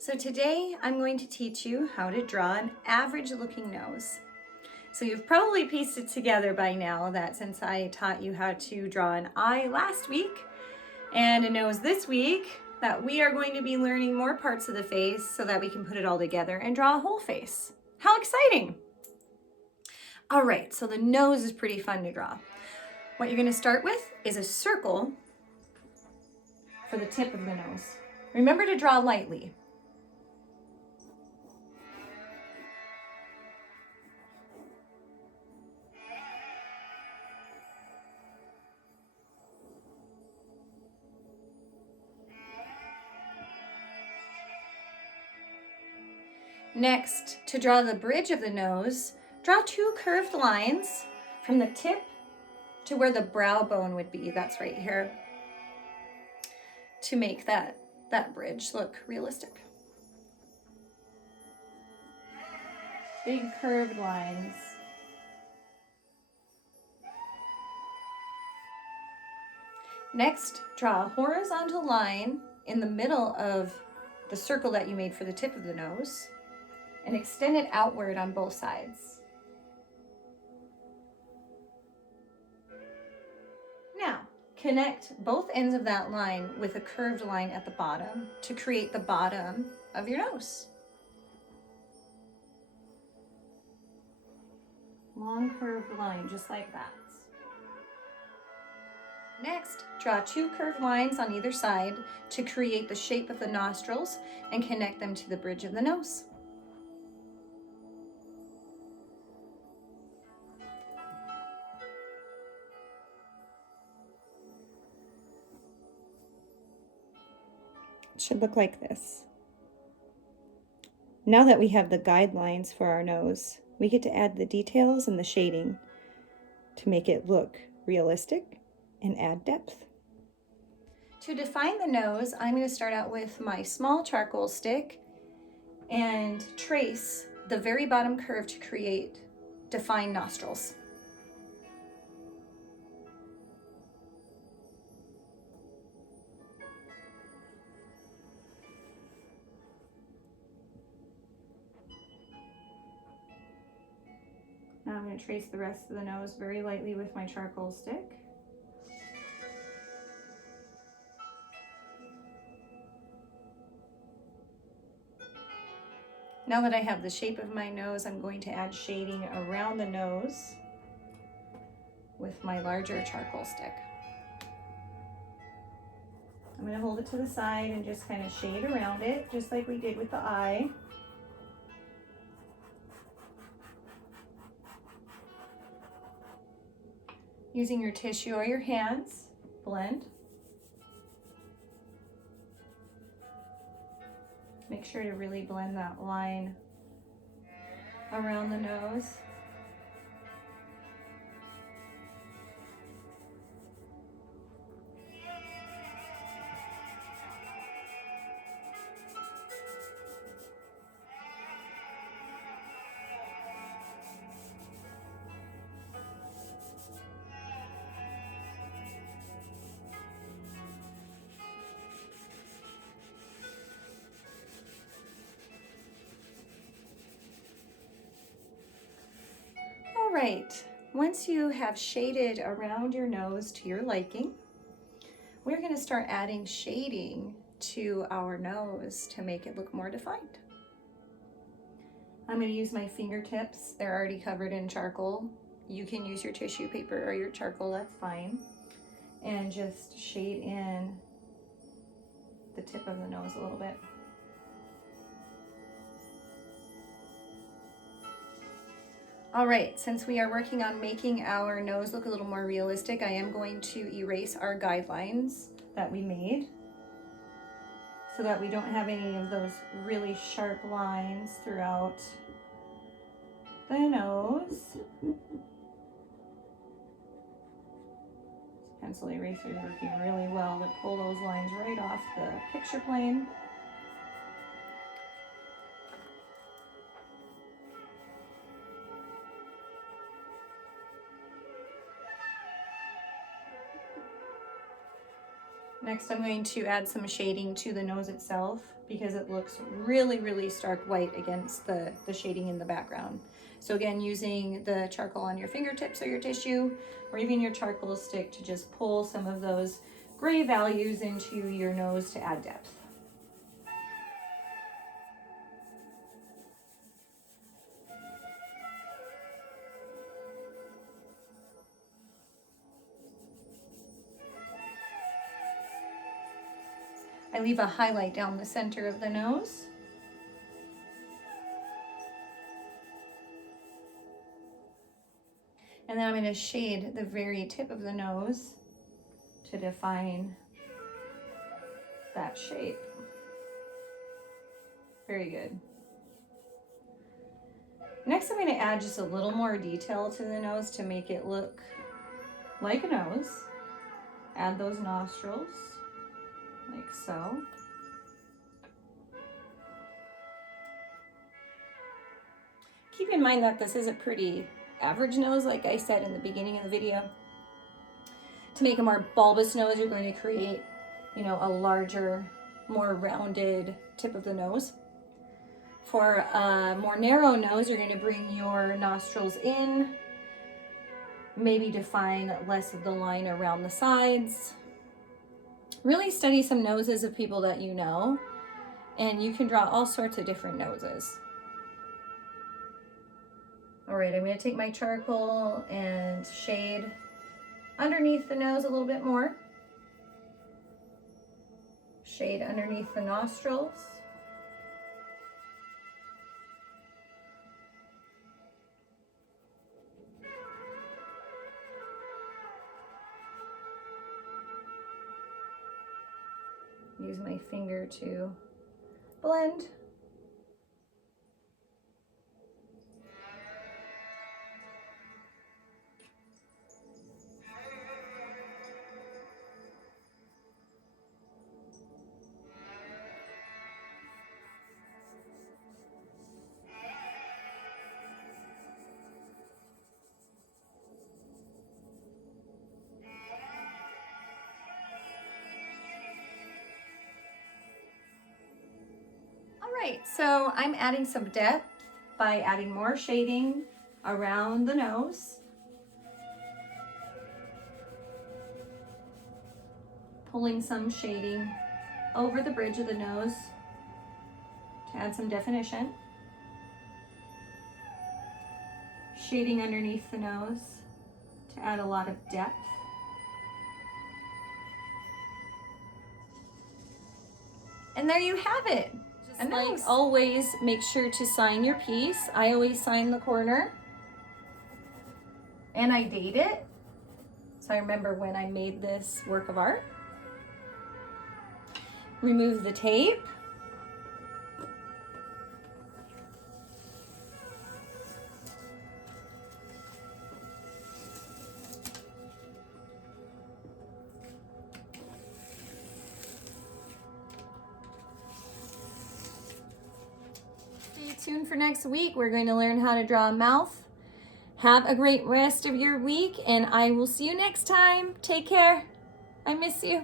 So today I'm going to teach you how to draw an average looking nose. So you've probably pieced it together by now that since I taught you how to draw an eye last week and a nose this week, that we are going to be learning more parts of the face so that we can put it all together and draw a whole face. How exciting! All right, so the nose is pretty fun to draw. What you're going to start with is a circle for the tip of the nose. Remember to draw lightly. Next, to draw the bridge of the nose, draw two curved lines from the tip to where the brow bone would be. That's right here. To make that bridge look realistic. Big curved lines. Next, draw a horizontal line in the middle of the circle that you made for the tip of the nose and extend it outward on both sides. Now, connect both ends of that line with a curved line at the bottom to create the bottom of your nose. Long curved line, just like that. Next, draw two curved lines on either side to create the shape of the nostrils and connect them to the bridge of the nose. It should look like this. Now that we have the guidelines for our nose, we get to add the details and the shading to make it look realistic and add depth. To define the nose, I'm going to start out with my small charcoal stick and trace the very bottom curve to create defined nostrils. Now I'm going to trace the rest of the nose very lightly with my charcoal stick. Now that I have the shape of my nose, I'm going to add shading around the nose with my larger charcoal stick. I'm going to hold it to the side and just kind of shade around it, just like we did with the eye. Using your tissue or your hands, blend. Make sure to really blend that line around the nose. All right, once you have shaded around your nose to your liking, we're going to start adding shading to our nose to make it look more defined. I'm going to use my fingertips. They're already covered in charcoal. You can use your tissue paper or your charcoal, that's fine. And just shade in the tip of the nose a little bit. All right, since we are working on making our nose look a little more realistic, I am going to erase our guidelines that we made so that we don't have any of those really sharp lines throughout the nose. Pencil eraser is working really well to pull those lines right off the picture plane. Next, I'm going to add some shading to the nose itself because it looks really, really stark white against the shading in the background. So again, using the charcoal on your fingertips or your tissue, or even your charcoal stick to just pull some of those gray values into your nose to add depth. I leave a highlight down the center of the nose. And then I'm going to shade the very tip of the nose to define that shape. Very good. Next, I'm going to add just a little more detail to the nose to make it look like a nose. Add those nostrils, like so. Keep in mind that this is a pretty average nose, like I said in the beginning of the video. To make a more bulbous nose, you're going to create, a larger, more rounded tip of the nose. For a more narrow nose, you're going to bring your nostrils in, maybe define less of the line around the sides. Really study some noses of people that you know, and you can draw all sorts of different noses. All right, I'm going to take my charcoal and shade underneath the nose a little bit more. Shade underneath the nostrils. Use my finger to blend. Right, so I'm adding some depth by adding more shading around the nose. Pulling some shading over the bridge of the nose to add some definition. Shading underneath the nose to add a lot of depth. And there you have it. And like always, make sure to sign your piece. I always sign the corner. And I date it, so I remember when I made this work of art. Remove the tape. Stay tuned for next week. We're going to learn how to draw a mouth. Have a great rest of your week, and I will see you next time. Take care. I miss you.